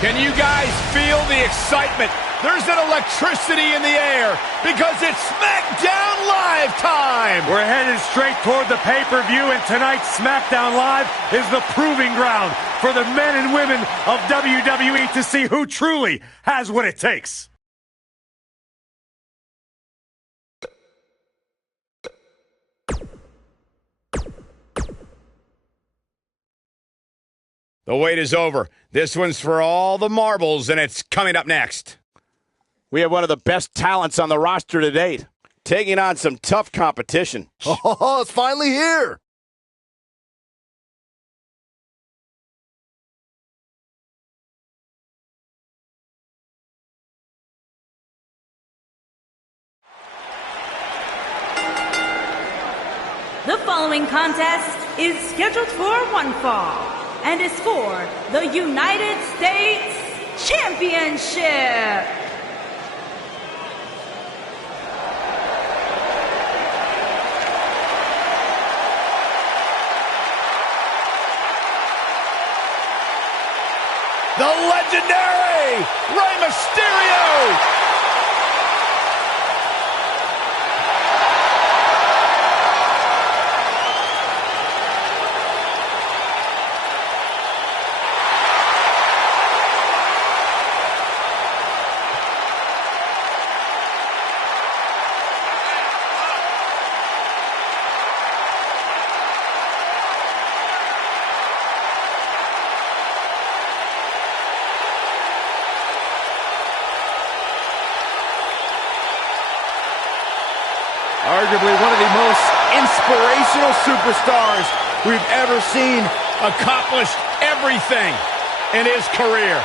Can you guys feel the excitement? There's an electricity in the air because it's Smackdown Live time! We're headed straight toward the pay-per-view, and tonight's Smackdown Live is the proving ground for the men and women of WWE to see who truly has what it takes. The wait is over. This one's for all the marbles, and it's coming up next. We have one of the best talents on the roster to date, taking on some tough competition. Oh, it's finally here. The following contest is scheduled for one fall and is for the United States Championship. The legendary Rey Mysterio! Arguably one of the most inspirational superstars we've ever seen accomplish everything in his career.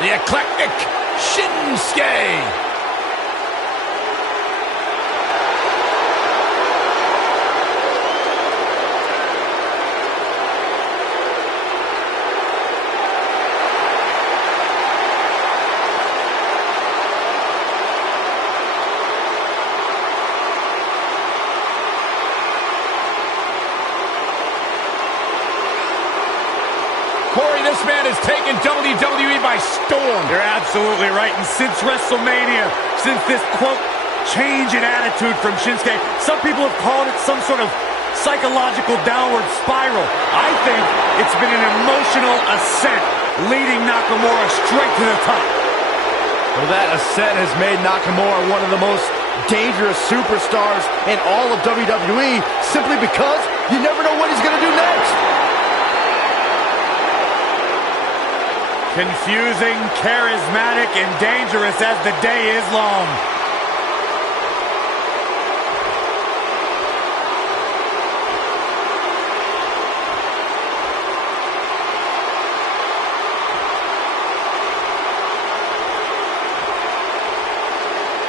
The eclectic Shinsuke. Corey, this man has taken WWE by storm. You're absolutely right. And since WrestleMania, since this, quote, change in attitude from Shinsuke, some people have called it some sort of psychological downward spiral. I think it's been an emotional ascent, leading Nakamura straight to the top. Well, that ascent has made Nakamura one of the most dangerous superstars in all of WWE, simply because you never know what he's going to do next. Confusing, charismatic, and dangerous as the day is long.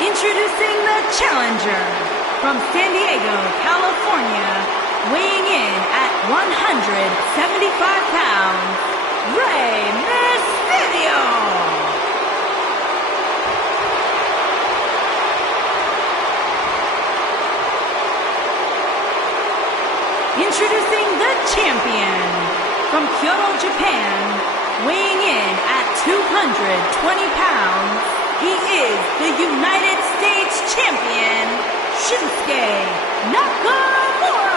Introducing the challenger from San Diego, California, weighing in at 175 pounds, Rey Mysterio. Introducing the champion from Kyoto, Japan, weighing in at 220 pounds, he is the United States champion, Shinsuke Nakamura.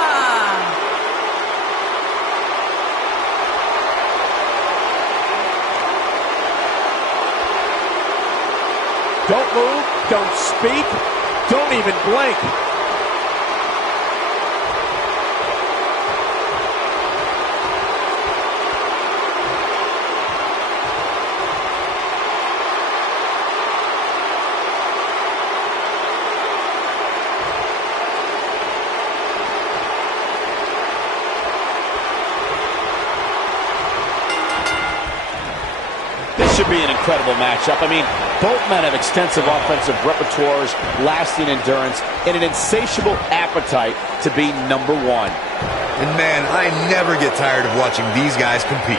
Don't move, don't speak, don't even blink. This should be an incredible matchup. I mean, both men have extensive offensive repertoires, lasting endurance, and an insatiable appetite to be number one. And man, I never get tired of watching these guys compete.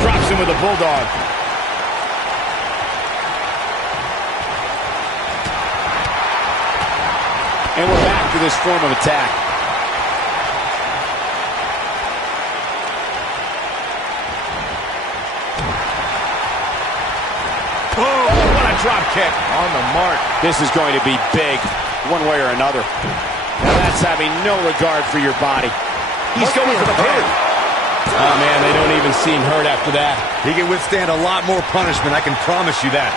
Drops him with a bulldog. And we're back to this form of attack. Oh, what a drop kick. On the mark. This is going to be big, one way or another. Now that's having no regard for your body. He's going for the pin. Oh, man, they don't even seem hurt after that. He can withstand a lot more punishment, I can promise you that.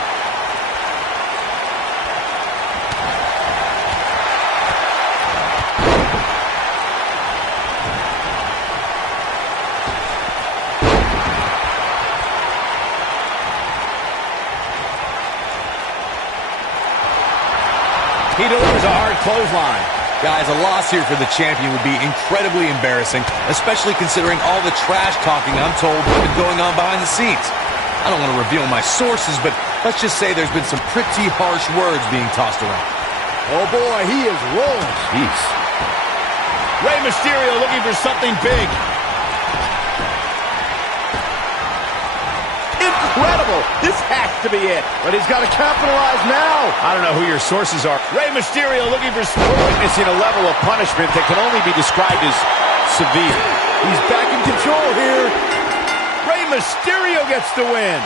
He delivers a hard clothesline. Guys, a loss here for the champion would be incredibly embarrassing, especially considering all the trash talking I'm told has been going on behind the scenes. I don't want to reveal my sources, but let's just say there's been some pretty harsh words being tossed around. Oh, boy, he is rolling. Jeez. Rey Mysterio looking for something big. Incredible. This has to be it. But he's got to capitalize now. I don't know who your sources are. Rey Mysterio looking for... Witnessing a level of punishment that can only be described as severe. He's back in control here. Rey Mysterio gets the win.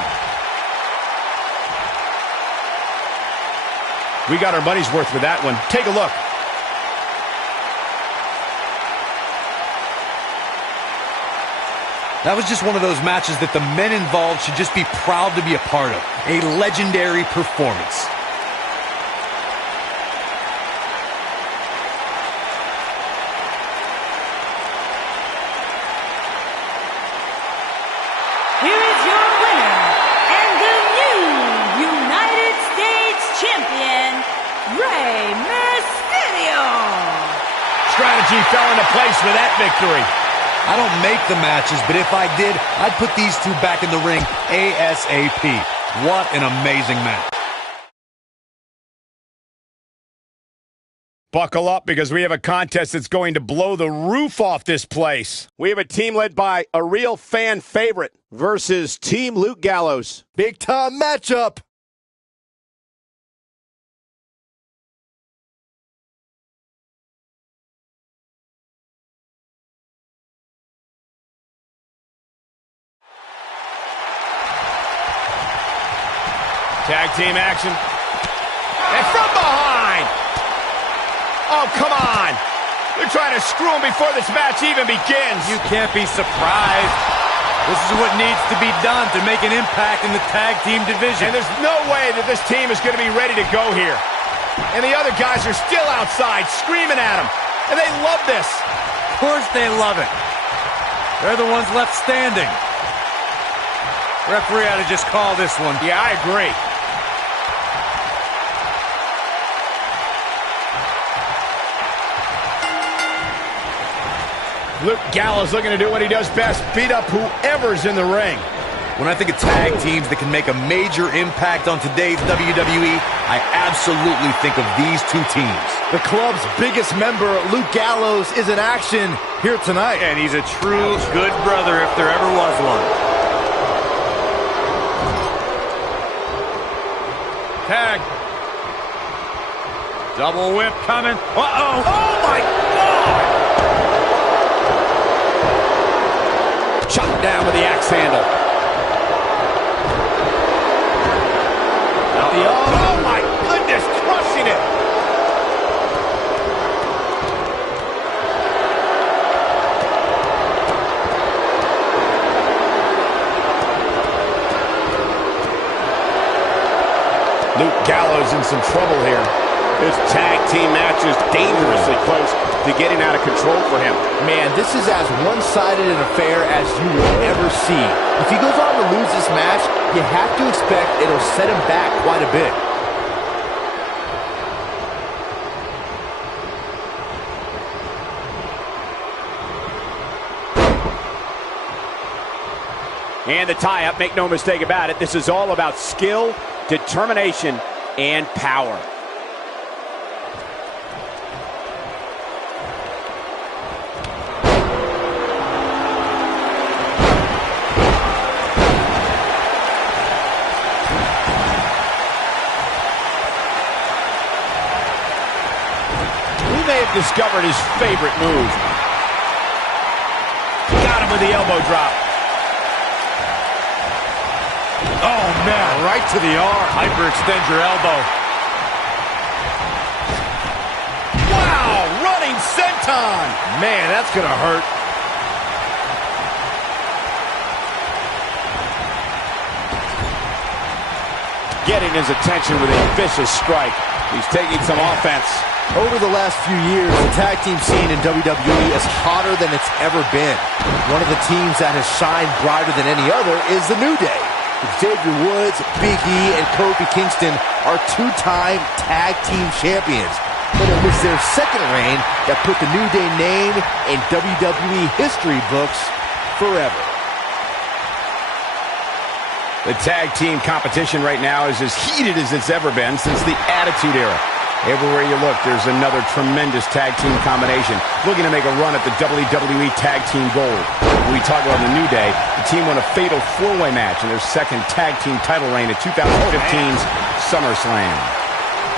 We got our money's worth with that one. Take a look. That was just one of those matches that the men involved should just be proud to be a part of. A legendary performance. Here is your winner and the new United States Champion, Rey Mysterio. Strategy fell into place with that victory. I don't make the matches, but if I did, I'd put these two back in the ring ASAP. What an amazing match. Buckle up because we have a contest that's going to blow the roof off this place. We have a team led by a real fan favorite versus Team Luke Gallows. Big time matchup. Tag team action. And from behind. Oh, come on. They're trying to screw him before this match even begins. You can't be surprised. This is what needs to be done to make an impact in the tag team division. And there's no way that this team is going to be ready to go here. And the other guys are still outside screaming at him. And they love this. Of course they love it. They're the ones left standing. Referee ought to just call this one. Yeah, I agree. Luke Gallows looking to do what he does best, beat up whoever's in the ring. When I think of tag teams that can make a major impact on today's WWE, I absolutely think of these two teams. The club's biggest member, Luke Gallows, is in action here tonight. And he's a true good brother if there ever was one. Tag. Double whip coming. Uh-oh. Oh, my God! Chopped down with the axe handle. Oh, my goodness, crushing it. Luke Gallows in some trouble here. This tag team match is dangerously close to getting out of control for him. Man, this is as one-sided an affair as you will ever see. If he goes on to lose this match, you have to expect it'll set him back quite a bit. And the tie-up, make no mistake about it, this is all about skill, determination, and power. We may have discovered his favorite move. Got him with the elbow drop. Oh, man, right to the arm. Hyperextend your elbow. Wow, running senton. Man, that's going to hurt. Getting his attention with a vicious strike. He's taking some offense. Over the last few years, the tag team scene in WWE is hotter than it's ever been. One of the teams that has shined brighter than any other is the New Day. Xavier Woods, Big E, and Kofi Kingston are two-time tag team champions. But it was their second reign that put the New Day name in WWE history books forever. The tag team competition right now is as heated as it's ever been since the Attitude Era. Everywhere you look, there's another tremendous tag team combination looking to make a run at the WWE Tag Team Gold. When we talk about the New Day, the team won a fatal four-way match in their second tag team title reign at 2015's SummerSlam.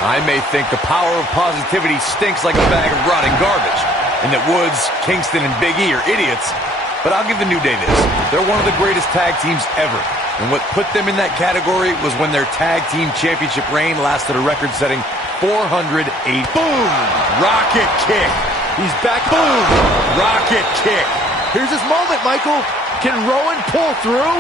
I may think the power of positivity stinks like a bag of rotting garbage, and that Woods, Kingston, and Big E are idiots, but I'll give the New Day this. They're one of the greatest tag teams ever, and what put them in that category was when their tag team championship reign lasted a record-setting 408. Boom! Rocket kick. He's back. Boom! Rocket kick. Here's his moment, Michael. Can Rowan pull through?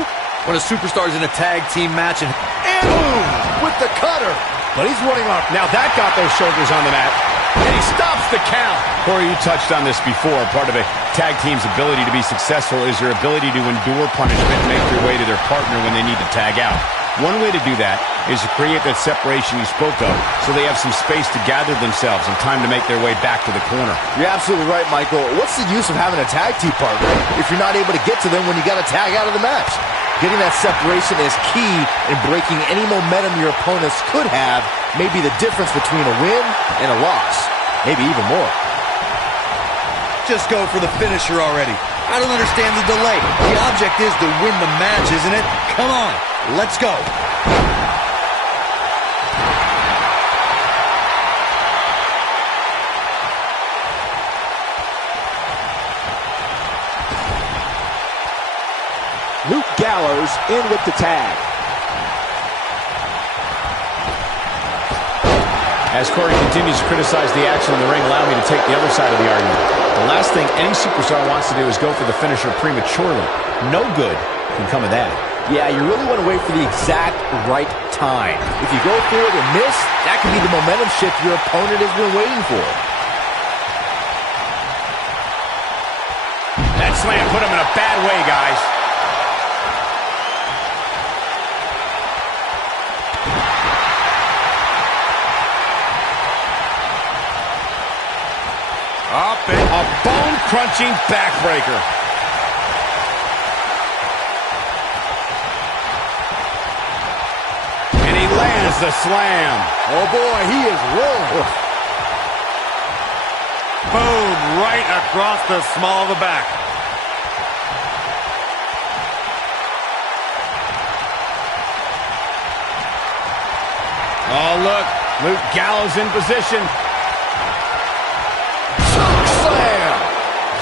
When a superstar's in a tag team match and Boom! With the cutter. But he's running off. Now that got those shoulders on the mat. And he stops the count. Corey, you touched on this before. Part of a tag team's ability to be successful is their ability to endure punishment and make their way to their partner when they need to tag out. One way to do that is to create that separation you spoke of so they have some space to gather themselves and time to make their way back to the corner. You're absolutely right, Michael. What's the use of having a tag team partner if you're not able to get to them when you got to tag out of the match? Getting that separation is key in breaking any momentum your opponents could have, maybe the difference between a win and a loss, maybe even more. just go for the finisher already. I don't understand the delay. The object is to win the match, isn't it? Come on, let's go. Luke Gallows in with the tag. As Corey continues to criticize the action in the ring, allow me to take the other side of the argument. The last thing any superstar wants to do is go for the finisher prematurely. No good can come of that. Yeah, you really want to wait for the exact right time. If you go for it and miss, that could be the momentum shift your opponent has been waiting for. That slam put him in a bad way, guys. Up and a bone-crunching backbreaker. And he lands the slam. Oh boy, he is rolling. Boom, right across the small of the back. Oh, look, Luke Gallows in position. Slam!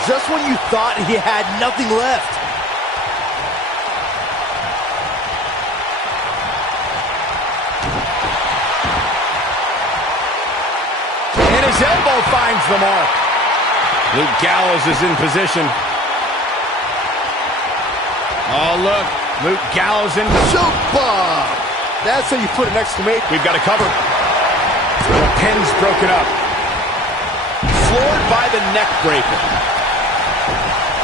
Just when you thought he had nothing left. And his elbow finds the mark. Luke Gallows is in position. Oh, look, Luke Gallows in. Choke bomb! That's how you put an exclamation. We've got a cover. The pin's broken up. Floored by the neck breaker.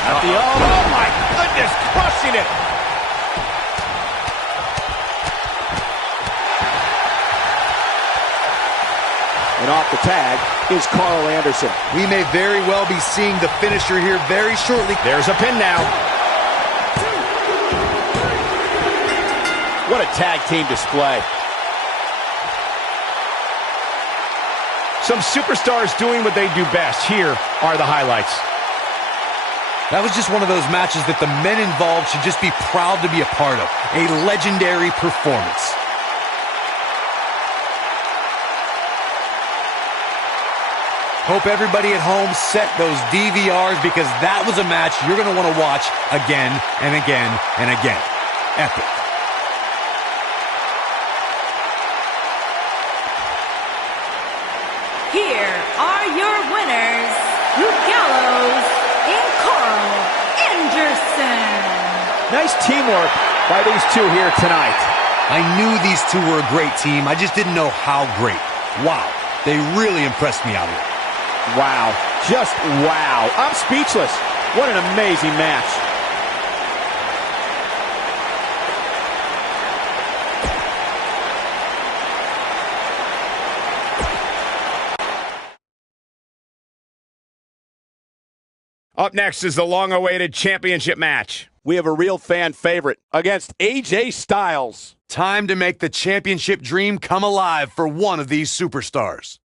At the oh my goodness, crushing it. And off the tag is Carl Anderson. We may very well be seeing the finisher here very shortly. There's a pin now. What a tag team display. Some superstars doing what they do best. Here are the highlights. That was just one of those matches that the men involved should just be proud to be a part of. A legendary performance. Hope everybody at home set those DVRs because that was a match you're going to want to watch again and again and again. Epic. Here are your winners, Luke Gallows and Carl Anderson. Nice teamwork by these two here tonight. I knew these two were a great team. I just didn't know how great. Wow. They really impressed me out here. Wow. Just wow. I'm speechless. What an amazing match. Up next is the long-awaited championship match. We have a real fan favorite against AJ Styles. Time to make the championship dream come alive for one of these superstars.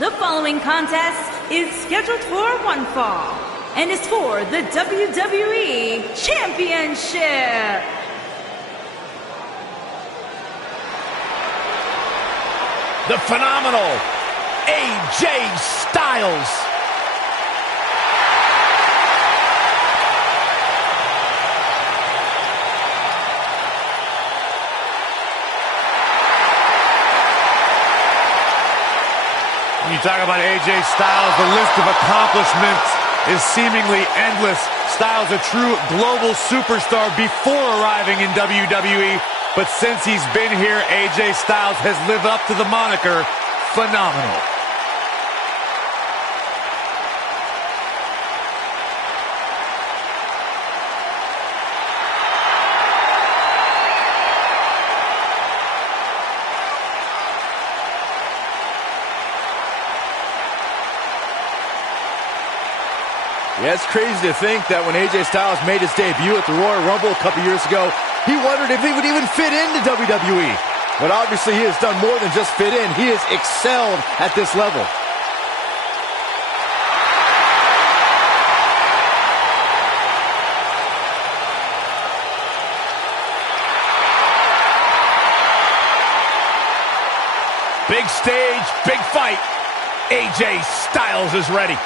The following contest is scheduled for one fall and is for the WWE Championship. The phenomenal AJ Styles. When you talk about AJ Styles, the list of accomplishments is seemingly endless. Styles, a true global superstar before arriving in WWE, but since he's been here, AJ Styles has lived up to the moniker phenomenal. Yeah, it's crazy to think that when AJ Styles made his debut at the Royal Rumble a couple years ago, he wondered if he would even fit into WWE. But obviously he has done more than just fit in. He has excelled at this level. Big stage, big fight. AJ Styles is ready.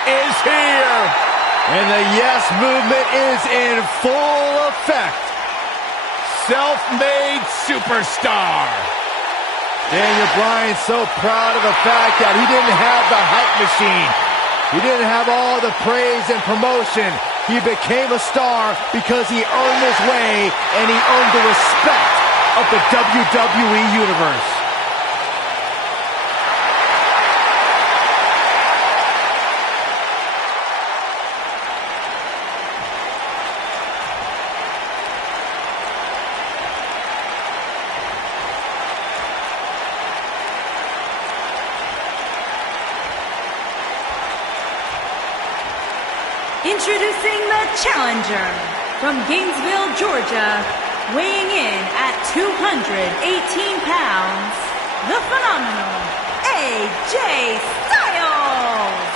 Is here. And the yes movement is in full effect. Self-made superstar. Daniel Bryan's so proud of the fact that he didn't have the hype machine. He didn't have all the praise and promotion. He became a star because he earned his way and he earned the respect of the WWE Universe. Introducing the challenger from Gainesville, Georgia, weighing in at 218 pounds, the phenomenal AJ Styles.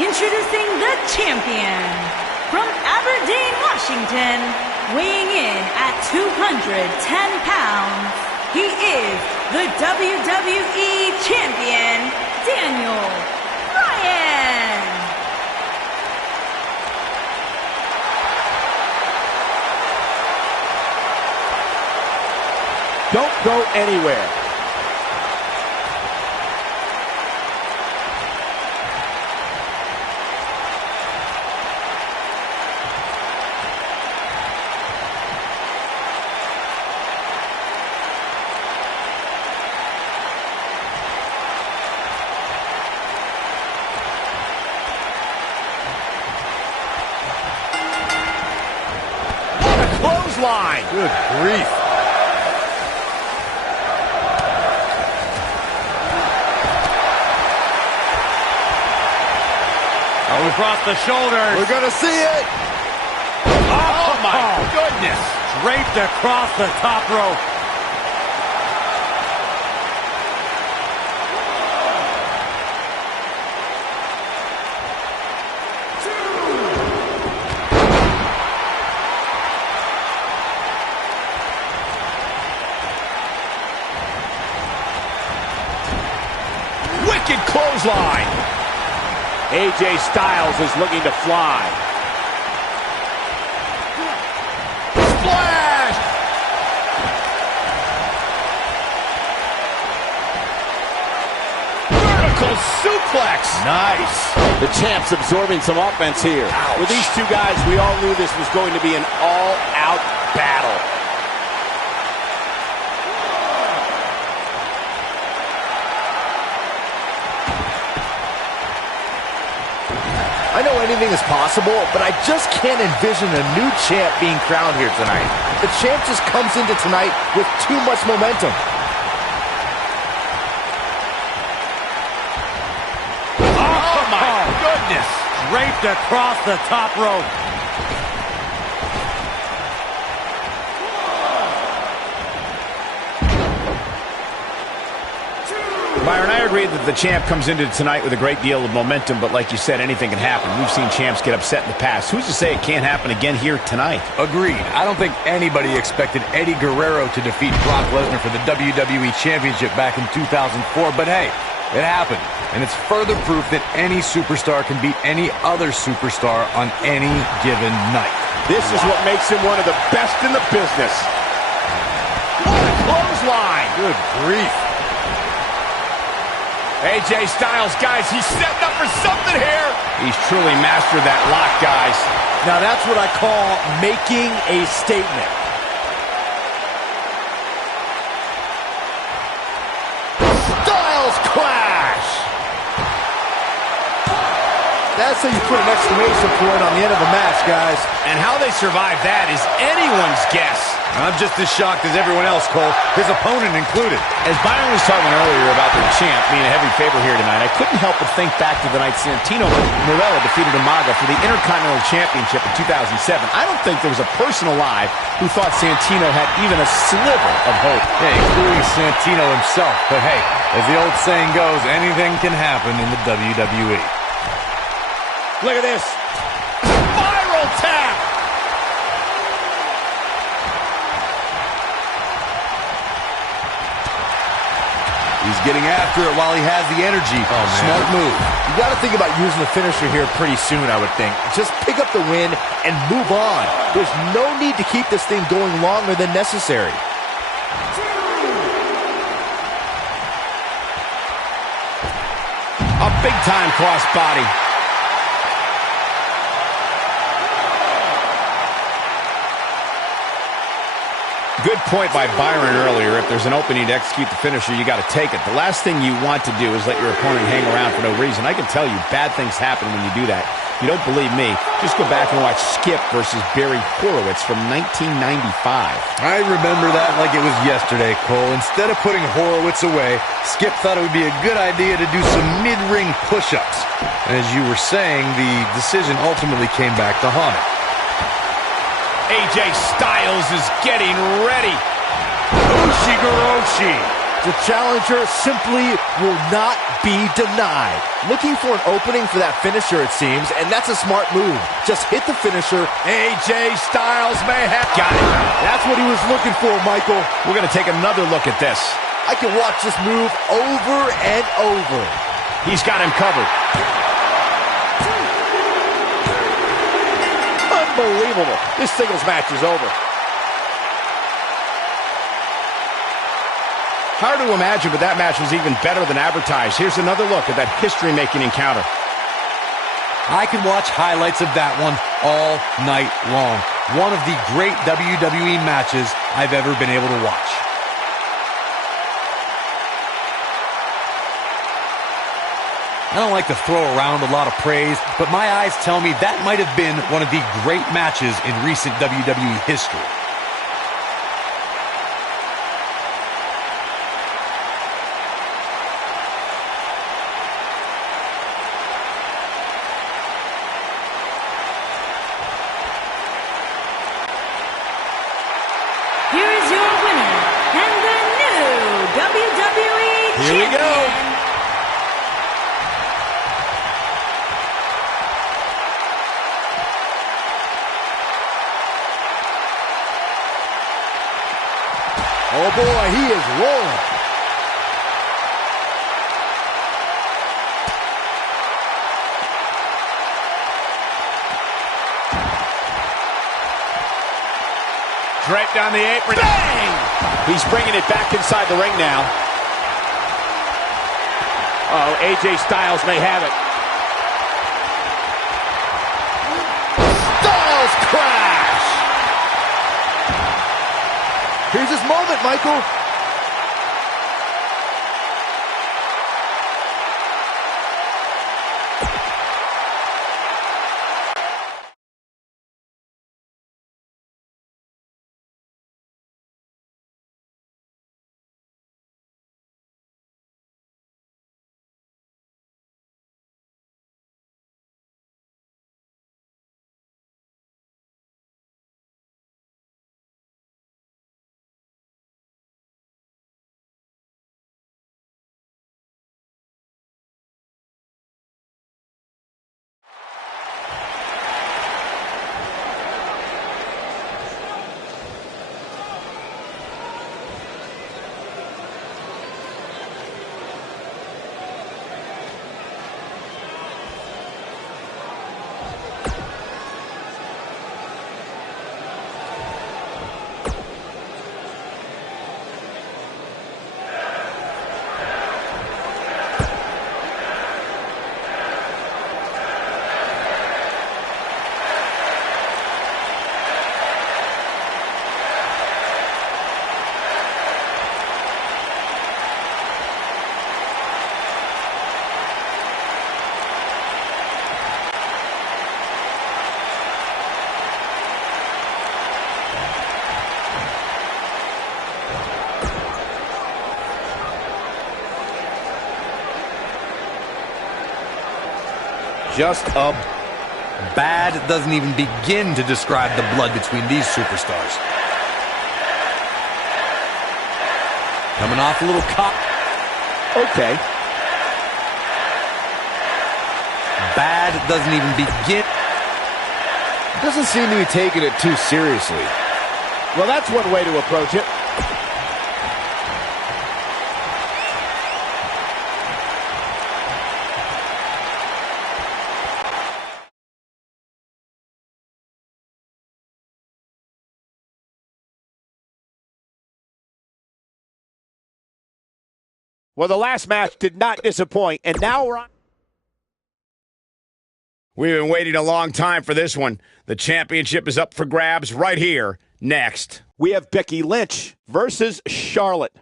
Introducing the champion from Aberdeen, Washington, weighing in at 210 pounds, he is the WWE Champion, Daniel Bryan. Don't go anywhere. What a clothesline. Good grief. Across the shoulders. We're going to see it. Oh, my goodness. Draped across the top rope. Wicked clothesline. AJ Styles is looking to fly. Splash! Vertical suplex. Nice. The champ's absorbing some offense here. Ouch. With these two guys, we all knew this was going to be an all-out battle. I know anything is possible, but I just can't envision a new champ being crowned here tonight. The champ just comes into tonight with too much momentum. Oh, my goodness. Draped across the top rope. Byron, I agree that the champ comes into tonight with a great deal of momentum, but like you said, anything can happen. We've seen champs get upset in the past. Who's to say it can't happen again here tonight? Agreed. I don't think anybody expected Eddie Guerrero to defeat Brock Lesnar for the WWE Championship back in 2004, but hey, it happened. And it's further proof that any superstar can beat any other superstar on any given night. This is what makes him one of the best in the business. What a clothesline! Good grief. AJ Styles, guys, he's setting up for something here. He's truly mastered that lock, guys. Now that's what I call making a statement. Styles clash! That's how you put an exclamation point on the end of a match, guys. And how they survived that is anyone's guess. I'm just as shocked as everyone else, Cole, his opponent included. As Byron was talking earlier about the champ being a heavy favorite here tonight, I couldn't help but think back to the night Santino Marella defeated Umaga for the Intercontinental Championship in 2007. I don't think there was a person alive who thought Santino had even a sliver of hope. Yeah, including Santino himself. But hey, as the old saying goes, anything can happen in the WWE. Look at this. Spiral tap. He's getting after it while he has the energy. Oh, man. Smart move. You got to think about using the finisher here pretty soon, I would think. Just pick up the win and move on. There's no need to keep this thing going longer than necessary. A big-time crossbody. Good point by Byron earlier. If there's an opening to execute the finisher, you got to take it. The last thing you want to do is let your opponent hang around for no reason. I can tell you, bad things happen when you do that. If you don't believe me, just go back and watch Skip versus Barry Horowitz from 1995. I remember that like it was yesterday, Cole. Instead of putting Horowitz away, Skip thought it would be a good idea to do some mid-ring push-ups. And as you were saying, the decision ultimately came back to haunt him. AJ Styles is getting ready. Ushigoroshi. The challenger simply will not be denied. Looking for an opening for that finisher, it seems, and that's a smart move. Just hit the finisher. AJ Styles may have got it. That's what he was looking for, Michael. We're going to take another look at this. I can watch this move over and over. He's got him covered. Unbelievable. This singles match is over. Hard to imagine, but that match was even better than advertised. Here's another look at that history-making encounter. I can watch highlights of that one all night long. One of the great WWE matches I've ever been able to watch. I don't like to throw around a lot of praise, but my eyes tell me that might have been one of the great matches in recent WWE history. Here is your winner and the new WWE Here we go. Oh boy, he is rolling. Draped on the apron. Bang! He's bringing it back inside the ring now. Oh, AJ Styles may have it. Styles crash! Here's his moment, Michael. Just a Bad doesn't even begin to describe the blood between these superstars. Coming off a little cop. Okay. Bad doesn't even begin. Doesn't seem to be taking it too seriously. Well, that's one way to approach it. Well, the last match did not disappoint, and now we're on. We've been waiting a long time for this one. The championship is up for grabs right here, next. We have Becky Lynch versus Charlotte.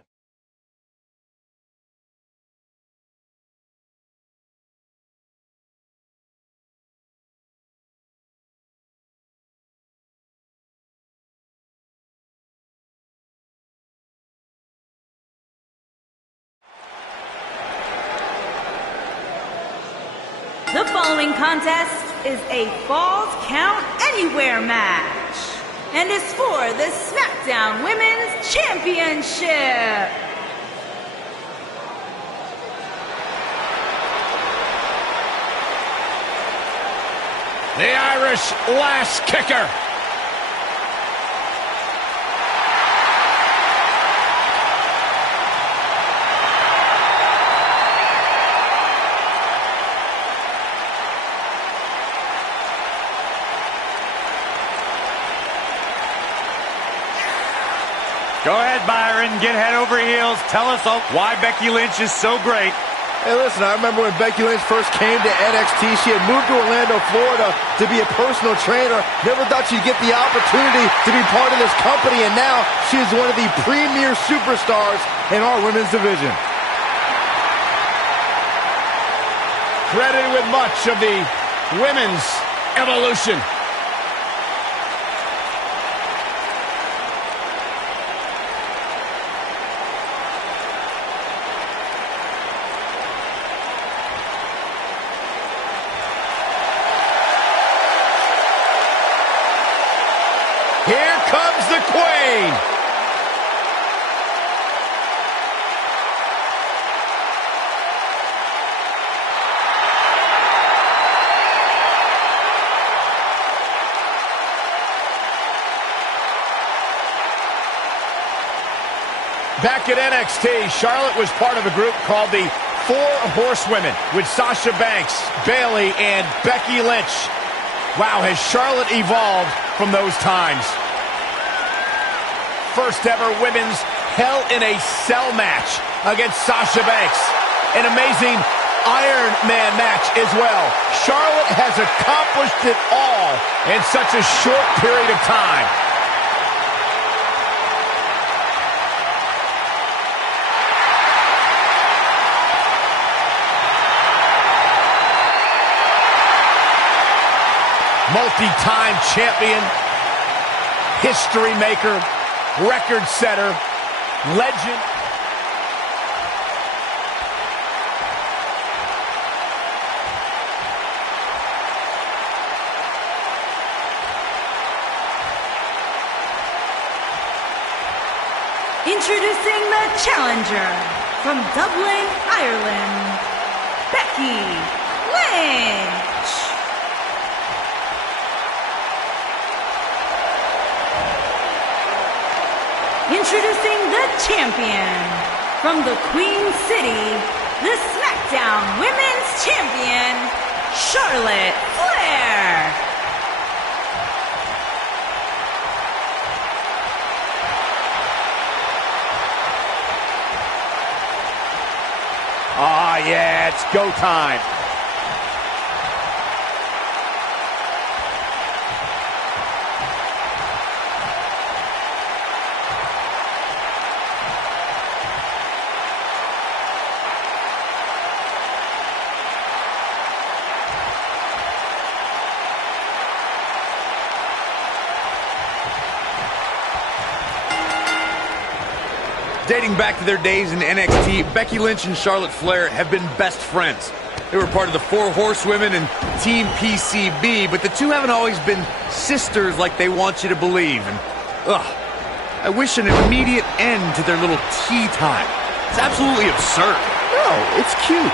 The following contest is a Falls Count Anywhere match and is for the Smackdown Women's Championship. The Irish lash kicker. Go ahead, Byron. Get head over heels. Tell us why Becky Lynch is so great. Hey, listen, I remember when Becky Lynch first came to NXT, she had moved to Orlando, Florida to be a personal trainer. Never thought she'd get the opportunity to be part of this company, and now she is one of the premier superstars in our women's division. Credited with much of the women's evolution. Here comes the Queen. Back at NXT, Charlotte was part of a group called the Four Horsewomen with Sasha Banks, Bayley, and Becky Lynch. Wow, has Charlotte evolved from those times. First ever women's Hell in a Cell match against Sasha Banks. An amazing Iron Man match as well. Charlotte has accomplished it all in such a short period of time. Multi-time champion, history maker, record setter, legend. Introducing the challenger from Dublin, Ireland, Becky Lynch. Introducing the champion from the Queen City, the Smackdown Women's Champion, Charlotte Flair. Ah, yeah, it's go time. Dating back to their days in NXT, Becky Lynch and Charlotte Flair have been best friends. They were part of the Four Horsewomen and Team PCB, but the two haven't always been sisters like they want you to believe. And, I wish an immediate end to their little tea time. It's absolutely absurd. No, it's cute.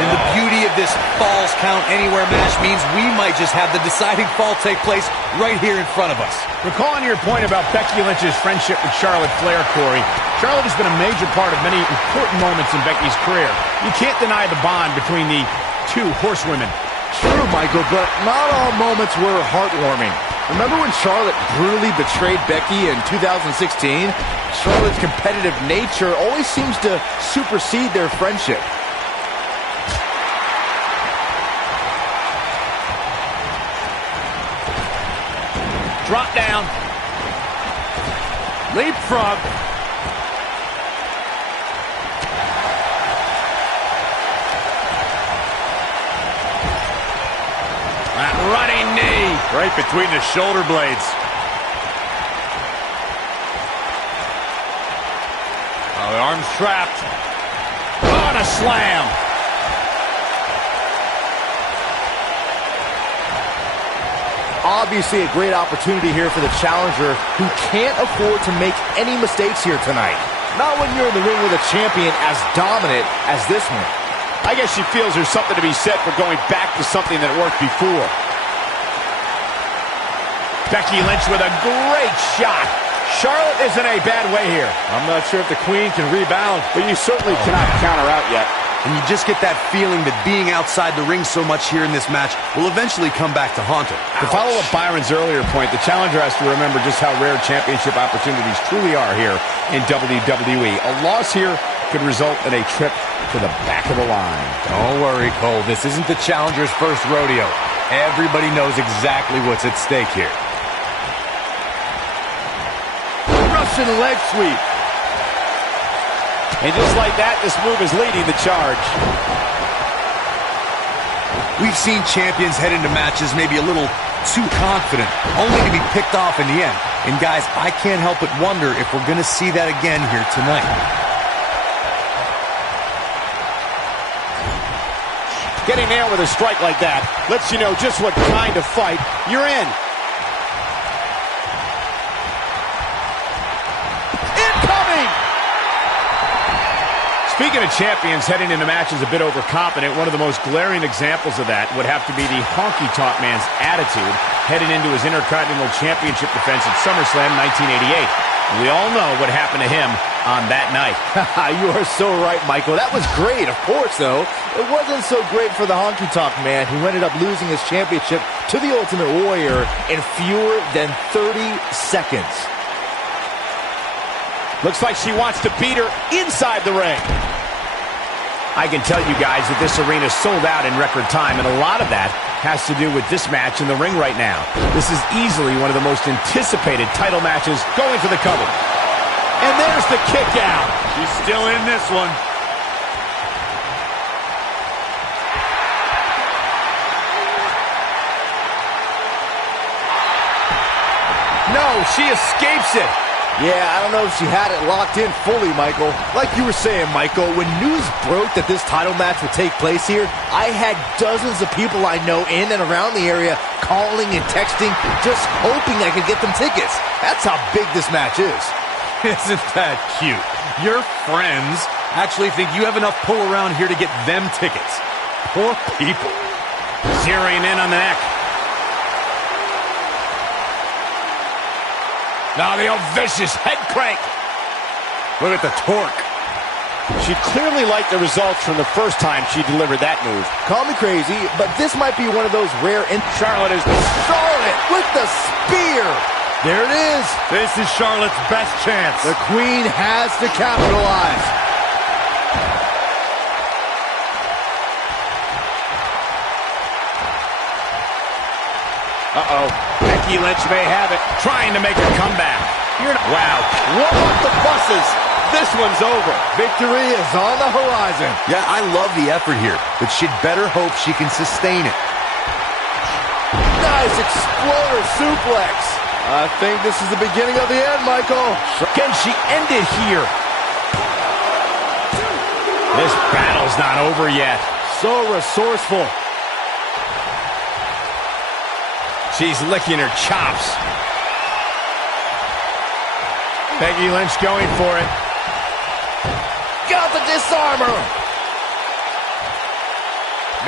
And the beauty of this Falls Count Anywhere match means we might just have the deciding fall take place right here in front of us. Recalling your point about Becky Lynch's friendship with Charlotte Flair, Corey, Charlotte has been a major part of many important moments in Becky's career. You can't deny the bond between the two horsewomen. True, Michael, but not all moments were heartwarming. Remember when Charlotte brutally betrayed Becky in 2016? Charlotte's competitive nature always seems to supersede their friendship. Drop down. Leapfrog. That running knee. Right between the shoulder blades. Oh, the arm's trapped. On a slam. Obviously a great opportunity here for the challenger who can't afford to make any mistakes here tonight. Not when you're in the ring with a champion as dominant as this one. I guess she feels there's something to be said for going back to something that worked before. Becky Lynch with a great shot. Charlotte is in a bad way here. I'm not sure if the Queen can rebound, But you certainly cannot count her out yet. And you just get that feeling that being outside the ring so much here in this match will eventually come back to haunt her. To follow up Byron's earlier point, the challenger has to remember just how rare championship opportunities truly are here in WWE. A loss here could result in a trip to the back of the line. Don't worry, Cole. This isn't the challenger's first rodeo. Everybody knows exactly what's at stake here. Russian leg sweep. And just like that, this move is leading the charge. We've seen champions head into matches maybe a little too confident, only to be picked off in the end. And guys, I can't help but wonder if we're going to see that again here tonight. Getting nailed with a strike like that lets you know just what kind of fight you're in. Incoming! Speaking of champions heading into matches a bit overconfident, one of the most glaring examples of that would have to be the honky-tonk man's attitude heading into his Intercontinental Championship defense at SummerSlam 1988. We all know what happened to him on that night. You are so right, Michael. That was great, of course, though. It wasn't so great for the honky-tonk man, who ended up losing his championship to the Ultimate Warrior in fewer than 30 seconds. Looks like she wants to beat her inside the ring. I can tell you guys that this arena sold out in record time, and a lot of that has to do with this match in the ring right now. This is easily one of the most anticipated title matches going for the cover. And there's the kick out. she's still in this one. No, she escapes it. Yeah, I don't know if she had it locked in fully, Michael. Like you were saying, Michael, when news broke that this title match would take place here, I had dozens of people I know in and around the area calling and texting, just hoping I could get them tickets. That's how big this match is. Isn't that cute? Your friends actually think you have enough pull around here to get them tickets. Poor people. Zeroing in on the neck. Now the old vicious head crank. Look at the torque. She clearly liked the results from the first time she delivered that move. Call me crazy, but this might be one of those rare... Charlotte is the... Charlotte with the spear! There it is. This is Charlotte's best chance. The Queen has to capitalize. Uh-oh. Becky Lynch may have it. Trying to make a comeback. Wow. Warm up the buses. This one's over. Victory is on the horizon. Yeah, I love the effort here, but she'd better hope she can sustain it. Nice exploder suplex. I think this is the beginning of the end, Michael. Can she end it here? This battle's not over yet. So resourceful. She's licking her chops. Becky Lynch going for it. Got the disarmer.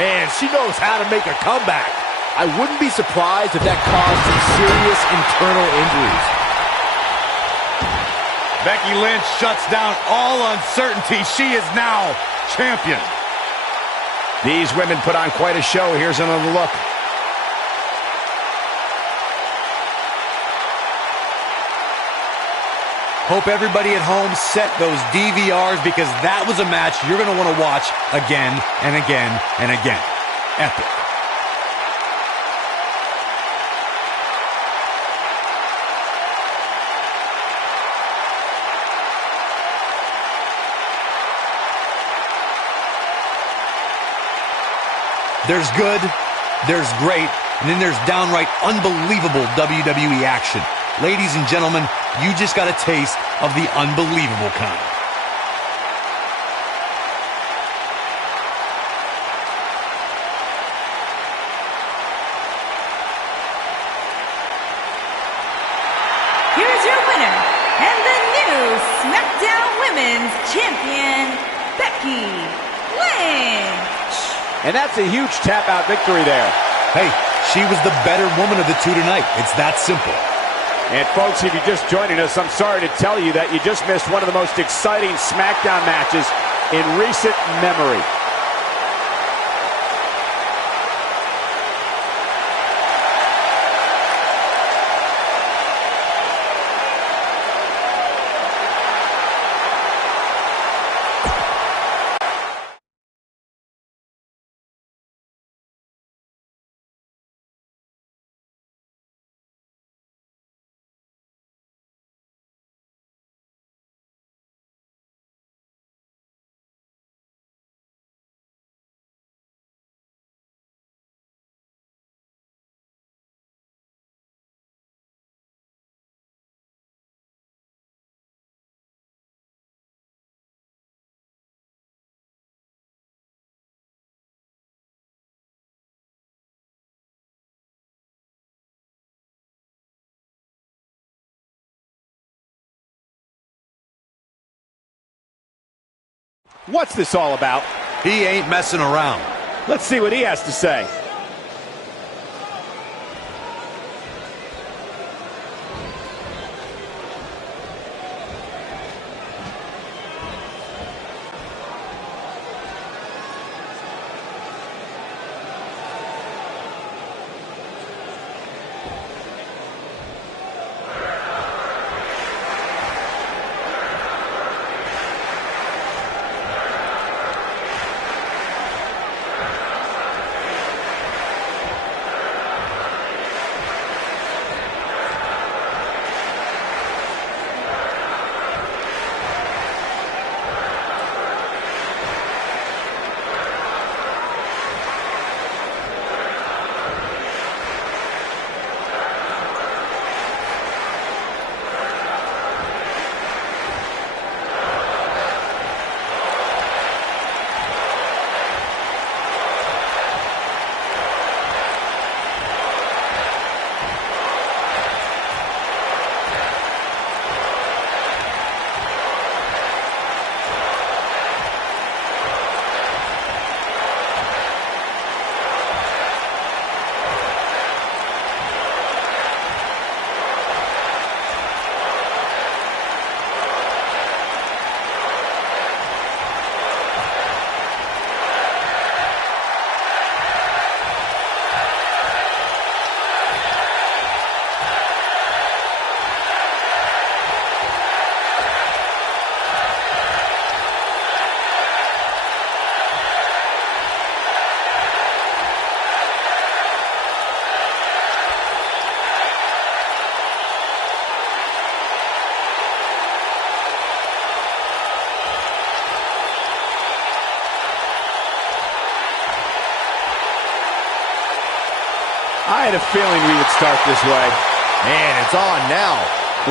Man, she knows how to make a comeback. I wouldn't be surprised if that caused some serious internal injuries. Becky Lynch shuts down all uncertainty. She is now champion. These women put on quite a show. Here's another look. Hope everybody at home set those DVRs, because that was a match you're going to want to watch again and again and again. Epic. There's good, there's great, and then there's downright unbelievable WWE action. Ladies and gentlemen, you just got a taste of the unbelievable kind. Here's your winner, and the new Smackdown Women's Champion, Becky Lynch. And that's a huge tap-out victory there. Hey, She was the better woman of the two tonight. It's that simple. And folks, if you're just joining us, I'm sorry to tell you that you just missed one of the most exciting Smackdown matches in recent memory. What's this all about? He ain't messing around. Let's see what he has to say. I had a feeling we would start this way. Man, it's on now.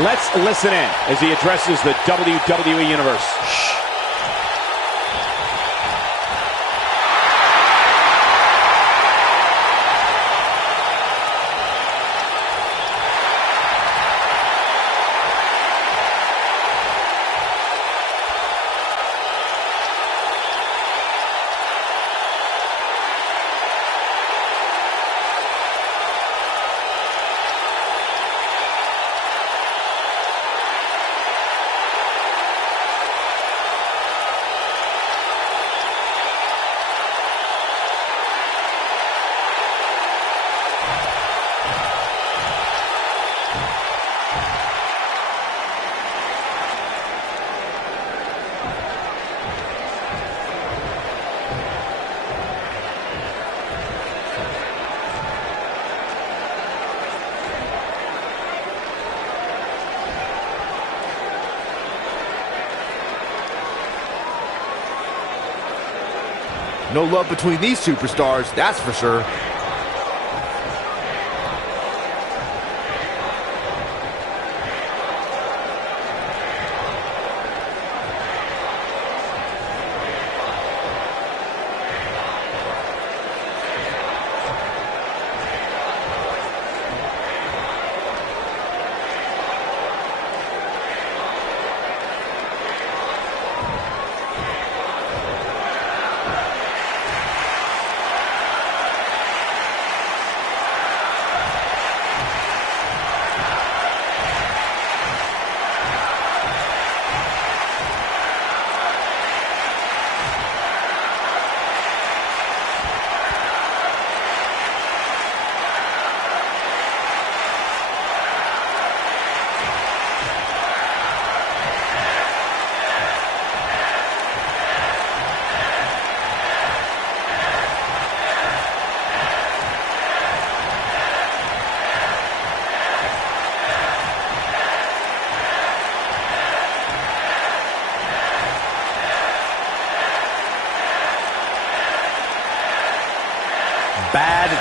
Let's listen in as he addresses the WWE Universe. Shh. No love between these superstars, that's for sure.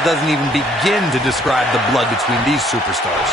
doesn't even begin to describe the blood between these superstars.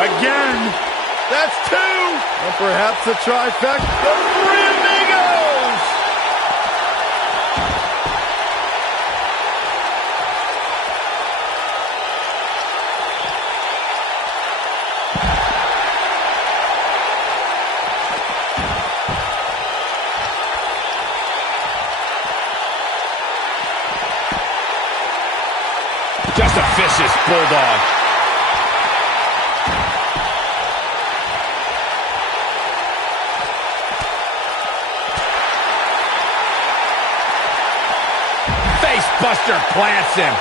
Again. That's two. And perhaps a trifecta. The Three Amigos. Just a vicious bulldog. Buster plants him.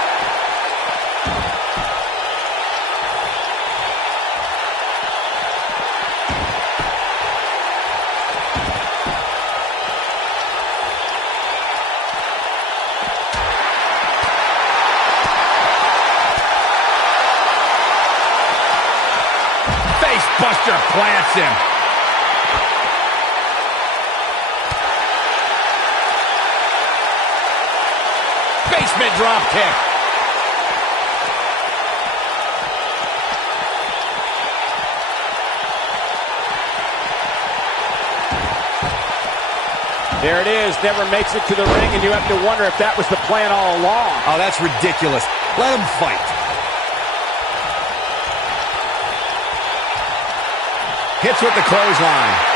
Face buster plants him. Basement drop kick. There it is. Never makes it to the ring, and you have to wonder if that was the plan all along. Oh, that's ridiculous. Let him fight. Hits with the clothesline.